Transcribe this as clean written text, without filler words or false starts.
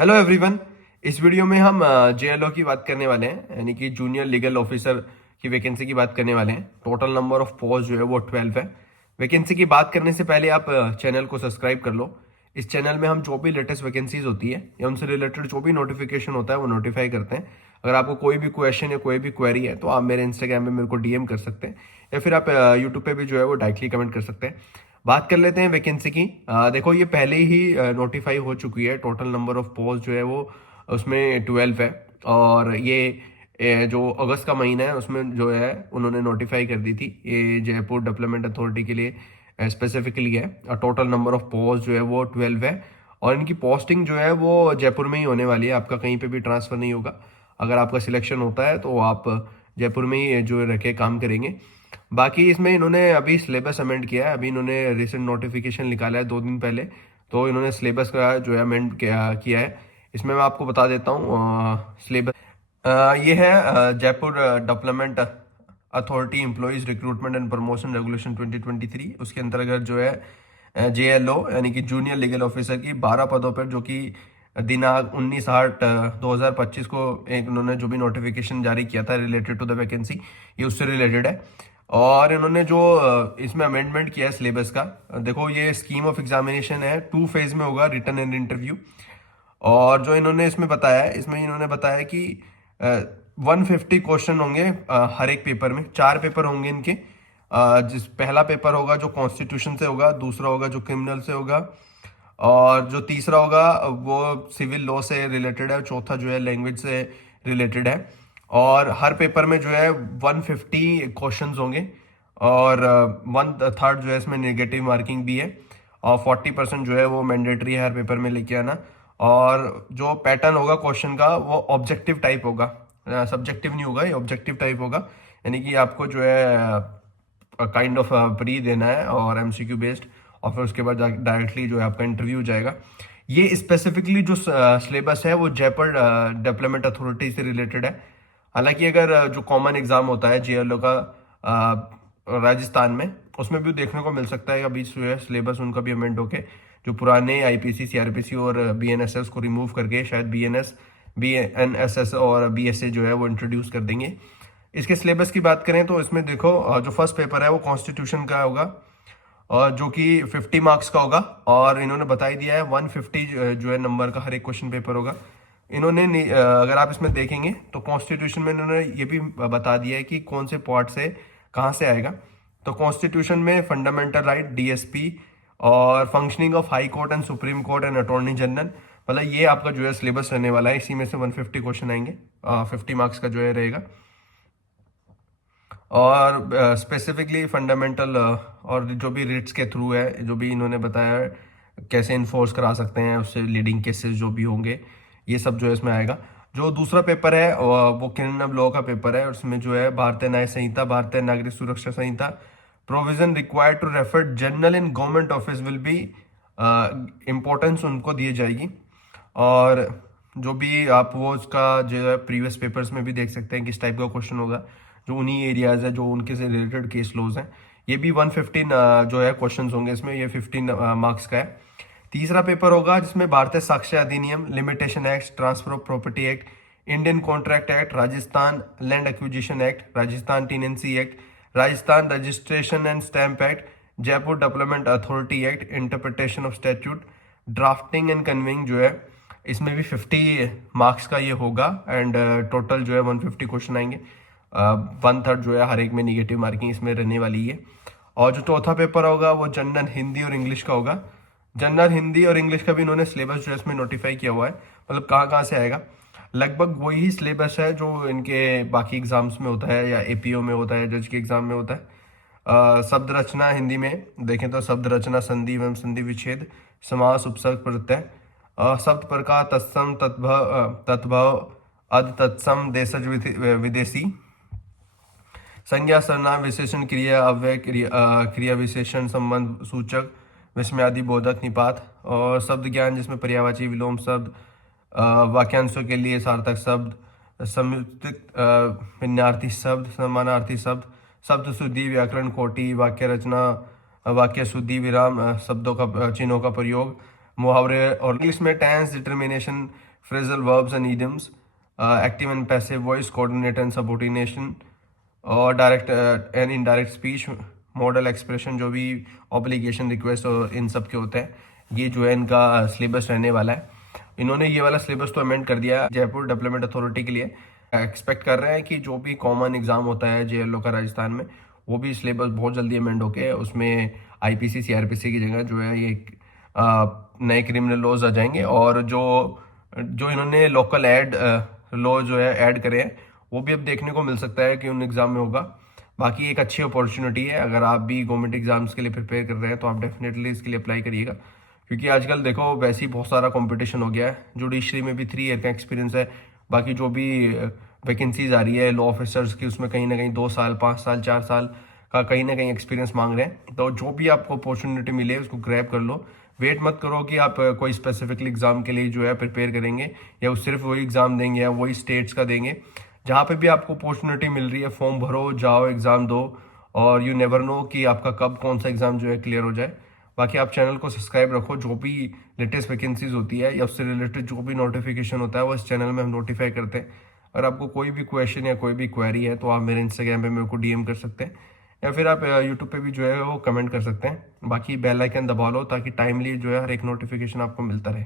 Hello everyone. इस video में हम जेएलओ की बात करने वाले हैं, यानी कि जूनियर लीगल ऑफिसर की वैकेंसी की बात करने वाले हैं। टोटल नंबर ऑफ पोस्ट जो है वो 12 है। वैकेंसी की बात करने से पहले आप चैनल को सब्सक्राइब कर लो। इस चैनल में हम जो भी लेटेस्ट वैकेंसीज होती है या उनसे रिलेटेड जो भी नोटिफिकेशन होता है वो नोटिफाई करते हैं। अगर आपको कोई भी क्वेश्चन या कोई भी क्वेरी है तो आप मेरे इंस्टाग्राम में मेरे को डीएम कर सकते हैं, या फिर आप यूट्यूब पे भी जो है वो डायरेक्टली कमेंट कर सकते हैं। बात कर लेते हैं वैकेंसी की। देखो, ये पहले ही नोटिफाई हो चुकी है। टोटल नंबर ऑफ पोस्ट जो है वो उसमें 12 है। और ये जो अगस्त का महीना है उसमें जो है उन्होंने नोटिफाई कर दी थी। ये जयपुर डेवलपमेंट अथॉरिटी के लिए स्पेसिफिकली है। और टोटल नंबर ऑफ पोस्ट जो है वो 12 है। और इनकी पोस्टिंग जो है वो जयपुर में ही होने वाली है, आपका कहीं पे भी ट्रांसफ़र नहीं होगा। अगर आपका सिलेक्शन होता है तो आप जयपुर में ही जो रह के काम करेंगे। बाकी इसमें इन्होंने अभी सिलेबस अमेंड किया है। अभी इन्होंने रिसेंट नोटिफिकेशन निकाला है 2 दिन पहले। तो इन्होंने सिलेबस का जो है अमेंड किया है। इसमें मैं आपको बता देता हूँ सिलेबस। ये है Jaipur development authority employees recruitment and promotion regulation 2023। उसके अंतर्गत जो है जेएलओ यानी कि जूनियर लीगल ऑफिसर की 12 पदों पर, जो कि दिनांक 19/8/2025 को एक उन्होंने जो भी नोटिफिकेशन जारी किया था रिलेटेड टू द वैकेंसी, ये उससे रिलेटेड है। और इन्होंने जो इसमें अमेंडमेंट किया है सिलेबस का, देखो ये स्कीम ऑफ एग्जामिनेशन है, 2 फेज में होगा, रिटन एंड इंटरव्यू। और जो इन्होंने इसमें बताया है, इसमें इन्होंने बताया कि 150 क्वेश्चन होंगे हर एक पेपर में। 4 पेपर होंगे इनके। जिस पहला पेपर होगा जो कॉन्स्टिट्यूशन से होगा, दूसरा होगा जो क्रिमिनल से होगा, और जो तीसरा होगा वो सिविल लॉ से रिलेटेड है, चौथा जो है लैंग्वेज से रिलेटेड है। और हर पेपर में जो है 150 क्वेश्चंस होंगे। और 1/3 जो है इसमें नेगेटिव मार्किंग भी है। और 40% जो है वो मैंडेटरी है हर पेपर में लेके आना। और जो पैटर्न होगा क्वेश्चन का वो ऑब्जेक्टिव टाइप होगा, सब्जेक्टिव नहीं होगा, ये ऑब्जेक्टिव टाइप होगा। यानी कि आपको जो है काइंड ऑफ प्री देना है और एमसीक्यू बेस्ड। और फिर उसके बाद डायरेक्टली जो है आपका इंटरव्यू हो जाएगा। ये स्पेसिफिकली जो सिलेबस है वो जयपुर डेवलपमेंट अथॉरिटी से रिलेटेड है। हालांकि अगर जो कॉमन एग्जाम होता है जेएलओ का राजस्थान में, उसमें भी देखने को मिल सकता है। अभी जो है सिलेबस उनका भी अमेंड होके जो पुराने आईपीसी, सीआरपीसी और बीएनएसएस को रिमूव करके शायद बीएनएसएस और बीएसए जो है वो इंट्रोड्यूस कर देंगे। इसके सिलेबस की बात करें तो इसमें देखो जो फर्स्ट पेपर है वो कॉन्स्टिट्यूशन का होगा, और जो कि 50 मार्क्स का होगा। और इन्होंने बता ही दिया है 150 जो है नंबर का हर एक क्वेश्चन पेपर होगा। इन्होंने अगर आप इसमें देखेंगे तो कॉन्स्टिट्यूशन में इन्होंने ये भी बता दिया है कि कौन से पार्ट से कहाँ से आएगा। तो कॉन्स्टिट्यूशन में फंडामेंटल राइट, डीएसपी, और functioning of high court and supreme court and attorney general, मतलब ये आपका जो है सिलेबस रहने वाला है। इसी में से 150 क्वेश्चन आएंगे, 50 मार्क्स का जो है रहेगा। और स्पेसिफिकली फंडामेंटल और जो भी रिट्स के थ्रू है, जो भी इन्होंने बताया है कैसे इन्फोर्स करा सकते हैं, उससे लीडिंग केसेस जो भी होंगे, ये सब जो है इसमें आएगा। जो दूसरा पेपर है वो क्रिमिनल लॉ का पेपर है। उसमें जो है भारतीय न्याय संहिता, Bharatiya Nagarik Suraksha Sanhita, provision required to refer general in government office will be importance उनको दी जाएगी। और जो भी आप वो उसका जो है प्रीवियस पेपर्स में भी देख सकते हैं किस टाइप का क्वेश्चन होगा, जो उन्हीं एरियाज है जो उनके से रिलेटेड केस लॉज हैं। ये भी 115 जो है क्वेश्चंस होंगे इसमें, ये 15 मार्क्स का है। तीसरा पेपर होगा जिसमें भारतीय साक्ष्य अधिनियम, limitation act, transfer of property act, Indian contract act, Rajasthan land acquisition act, Rajasthan tenancy act, Rajasthan registration and stamp act, Jaipur development authority act, interpretation of statute, drafting and conveying जो है इसमें भी 50 मार्क्स का ये होगा। एंड टोटल जो है 150 क्वेश्चन आएंगे। 1/3 जो है हर एक में निगेटिव मार्किंग इसमें रहने वाली है। और जो चौथा पेपर होगा वो जनरल हिंदी और इंग्लिश का होगा। जनरल हिंदी और इंग्लिश का भी इन्होंने सिलेबस जो है इसमें नोटिफाई किया हुआ है, मतलब कहाँ कहाँ से आएगा। लगभग वही सिलेबस है जो इनके बाकी एग्जाम्स में होता है या एपीओ में होता है, जज के एग्जाम में होता है। शब्द रचना हिंदी में देखें तो शब्द रचना, संधि एवं संधि विच्छेद, समास, उपसर्ग, प्रत्यय, शब्द प्रकार, तत्सम, तद्भव, तद्भव, अद, तत्सम, देशज, विदेशी, संज्ञा, सर्वनाम, विशेषण, क्रिया, अव्यय, क्रिया विशेषण, संबंध सूचक, विस्मयादि, बोधक, निपात। और शब्द ज्ञान जिसमें पर्यायवाची, विलोम शब्द, वाक्यांशों के लिए सार्थक शब्द, संयुक्त भिन्नार्थी शब्द, समानार्थी शब्द, शब्द शुद्धि, व्याकरण, कोटि, वाक्य रचना, वाक्य शुद्धि, विराम, शब्दों का चिन्हों का प्रयोग, मुहावरे। और इंग्लिश में tense, determination, phrasal verbs and idioms, active and passive voice, coordinate and subordination, और direct and indirect speech, modal expression जो भी ऑब्लिगेशन रिक्वेस्ट और इन सब के होते हैं, ये जो है इनका सिलेबस रहने वाला है। इन्होंने ये वाला सिलेबस तो अमेंड कर दिया जयपुर डेवलपमेंट अथॉरिटी के लिए। एक्सपेक्ट कर रहे हैं कि जो भी कॉमन एग्जाम होता है जेएलओ का राजस्थान में, वो भी सिलेबस बहुत जल्दी अमेंड होके उसमें आईपीसी सीआरपीसी की जगह जो है ये नए क्रिमिनल लॉज आ जाएंगे। और जो जो इन्होंने लोकल एड लॉ जो है ऐड करे हैं, वो भी अब देखने को मिल सकता है कि उन एग्जाम में होगा। बाकी एक अच्छी अपॉर्चुनिटी है, अगर आप भी गवर्नमेंट एग्जाम्स के लिए प्रिपेयर कर रहे हैं तो आप डेफिनेटली इसके लिए अप्लाई करिएगा, क्योंकि आजकल देखो वैसे ही बहुत सारा कंपटीशन हो गया है। जुडिशरी में भी 3 ईयर का एक्सपीरियंस है। बाकी जो भी वैकेंसीज आ रही है लॉ ऑफिसर्स की, उसमें कहीं ना कहीं 2 साल 5 साल 4 साल का कहीं ना कहीं एक्सपीरियंस मांग रहे हैं। तो जो भी आपको अपॉर्चुनिटी मिले उसको ग्रैब कर लो। वेट मत करो कि आप कोई स्पेसिफिकली एग्जाम के लिए जो है प्रिपेयर करेंगे या सिर्फ वही एग्जाम देंगे या वही स्टेट्स का देंगे। जहाँ पे भी आपको अपॉर्चुनिटी मिल रही है फॉर्म भरो, जाओ, एग्जाम दो, और यू नेवर नो कि आपका कब कौन सा एग्जाम जो है क्लियर हो जाए। बाकी आप चैनल को सब्सक्राइब रखो, जो भी लेटेस्ट वैकेंसीज होती है या उससे रिलेटेड जो भी नोटिफिकेशन होता है वो इस चैनल में हम नोटिफाई करते हैं। अगर आपको कोई भी क्वेश्चन या कोई भी क्वेरी है तो आप मेरे इंस्टाग्राम पे मेरे को डीएम कर सकते हैं, या फिर आप यूट्यूब पे भी जो है वो कमेंट कर सकते हैं। बाकी बेल आइकन दबा लो ताकि टाइमली जो है हर एक नोटिफिकेशन आपको मिलता रहे।